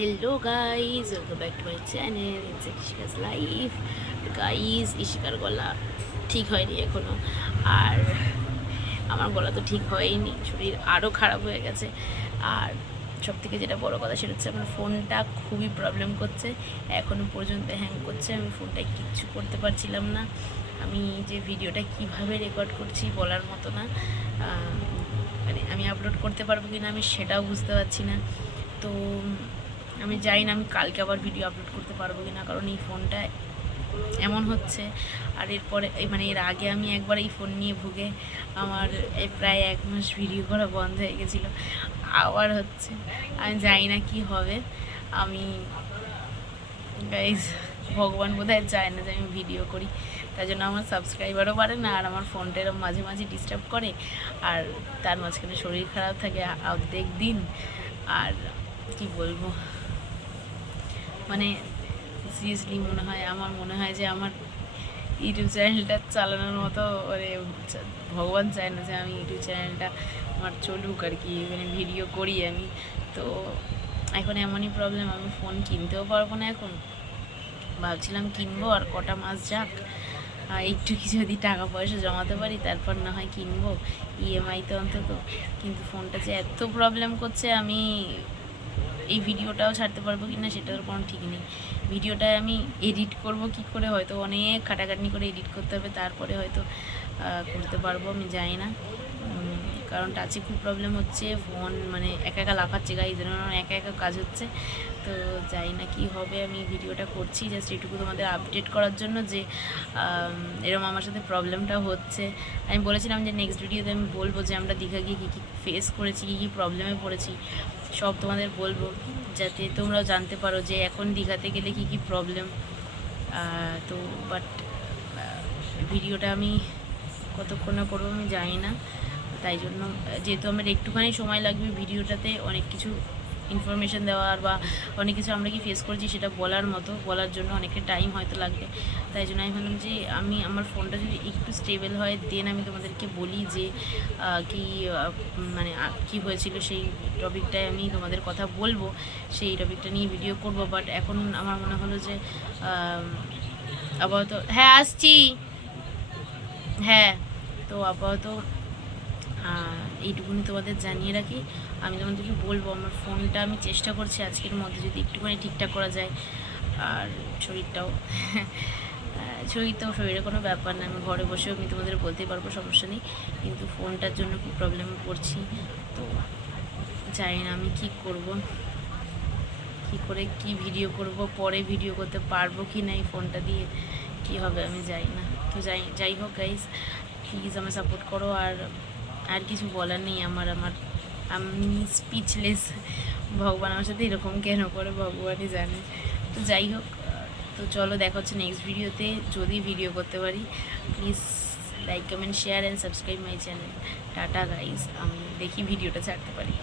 Hello guys welcome back to my channel it's Ishika's life. Guys ইশিকার গলা ঠিক হয়নি এখনও, আর আমার গলা তো ঠিক হয়নি, শরীর আরও খারাপ হয়ে গেছে। আর সব থেকে যেটা বড় কথা সেটা হচ্ছে আমার ফোনটা খুবই প্রবলেম করছে, এখনও পর্যন্ত হ্যাং করছে। আমি ফোনটায় কিচ্ছু করতে পারছিলাম না। আমি যে ভিডিওটা কিভাবে রেকর্ড করছি বলার মতো না, মানে আমি আপলোড করতে পারবো কি না আমি সেটাও বুঝতে পারছি না। তো আমি জানি না আমি কালকে আবার ভিডিও আপলোড করতে পারবো কি না, কারণ এই ফোনটা এমন হচ্ছে। আর এরপরে মানে এর আগে আমি একবার এই ফোন নিয়ে ভুগে আমার প্রায় 1 মাস ভিডিও করা বন্ধ হয়ে গেছিলো, আবার হচ্ছে। আমি জানি না কি হবে। আমি গাইজ ভগবান বোধহয় চায় না যে আমি ভিডিও করি, তাই জন্য আমার সাবস্ক্রাইবারও বাড়ে না, আর আমার ফোনটা এরকম মাঝে মাঝে ডিস্টার্ব করে, আর তার মাঝখানে শরীর খারাপ থাকে অর্ধেক দিন। আর কি বলবো, মানে সিরিয়াসলি আমার মনে হয় যে আমার ইউটিউব চ্যানেলটা চালানোর মতো মানে ভগবান চায় না যে আমি ইউটিউব চ্যানেলটা আমার চলুক আর কি, মানে ভিডিও করি আমি। তো এখন এমনই প্রবলেম, আমি ফোন কিনতেও পারবো না এখন। ভাবছিলাম কিনবো, আর কটা মাস যাক, একটু কি যদি টাকা পয়সা জমাতে পারি তারপর না হয় কিনবো, ইএমআইতে অন্তত। কিন্তু ফোনটা যে এত প্রবলেম করছে, আমি এই ভিডিওটাও ছাড়তে পারবো কি না সেটার কোনো ঠিক নেই। ভিডিওটায় আমি এডিট করব কি করে, হয়তো অনেক খাটাখাটনি করে এডিট করতে হবে, তারপরে হয়তো করতে পারবো, আমি জানি না। কারণ টাচে খুব প্রবলেম হচ্ছে, ফোন মানে একা একা লাফাচ্ছে গাইজ, একা একা কাজ হচ্ছে। তো জানি না কী হবে। আমি ভিডিওটা করছি জাস্ট এটুকু তোমাদের আপডেট করার জন্য যে এরকম আমার সাথে প্রবলেমটা হচ্ছে। আমি বলেছিলাম যে নেক্সট ভিডিওতে আমি বলবো যে আমরা দীঘা গিয়ে কী কী ফেস করেছি, কী কী প্রবলেমে পড়েছি, সব তোমাদের বলবো, যাতে তোমরাও জানতে পারো যে এখন দীঘাতে গেলে কী কী প্রবলেম। তো বাট ভিডিওটা আমি কতক্ষণে করবো আমি জানি না, তাই জন্য যেহেতু আমার একটুখানি সময় লাগবে ভিডিওটাতে অনেক কিছু ইনফরমেশান দেওয়ার বা অনেক কিছু আমরা কি ফেস করেছি সেটা বলার জন্য অনেকটা টাইম হয়তো লাগবে। তাই জন্য আমি ভাবলাম যে আমি আমার ফোনটা যদি একটু স্টেবল হয় দেন আমি তোমাদেরকে বলি যে কি মানে কি হয়েছিল, সেই টপিকটায় আমি তোমাদের কথা বলবো, সেই টপিকটা নিয়ে ভিডিও করব। বাট এখন আমার মনে হলো যে আপাতত হ্যাঁ আসছি, হ্যাঁ। তো আপাতত এইটুকুনি তোমাদের জানিয়ে রাখি। আমি তোমাদেরকে বলবো আমার ফোনটা আমি চেষ্টা করছি আজকের মধ্যে যদি একটুখানি ঠিকঠাক করা যায়। আর শরীরের কোনো ব্যাপার না, আমি ঘরে বসেও আমি তোমাদের বলতেই পারবো, সমস্যা নেই। কিন্তু ফোনটার জন্য খুব প্রবলেমে পড়ছি। তো জানি না আমি কী করব, কী করে কি ভিডিও করব, পরে ভিডিও করতে পারবো কি না এই ফোনটা দিয়ে, কী হবে আমি জানি না। তো যাই হোক গাইজ, প্লিজ আমার সাপোর্ট করো। আর কিছু বলার নেই আমার আমি স্পিচলেস। ভগবান আমার সাথে এরকম কেন করে ভগবানই জানে। তো যাই হোক, তো চলো দেখা হচ্ছে নেক্সট ভিডিওতে, যদি ভিডিও করতে পারি। Please like comment share and subscribe my channel. Tata guys, আমি দেখি ভিডিওটা ছাড়তে পারি।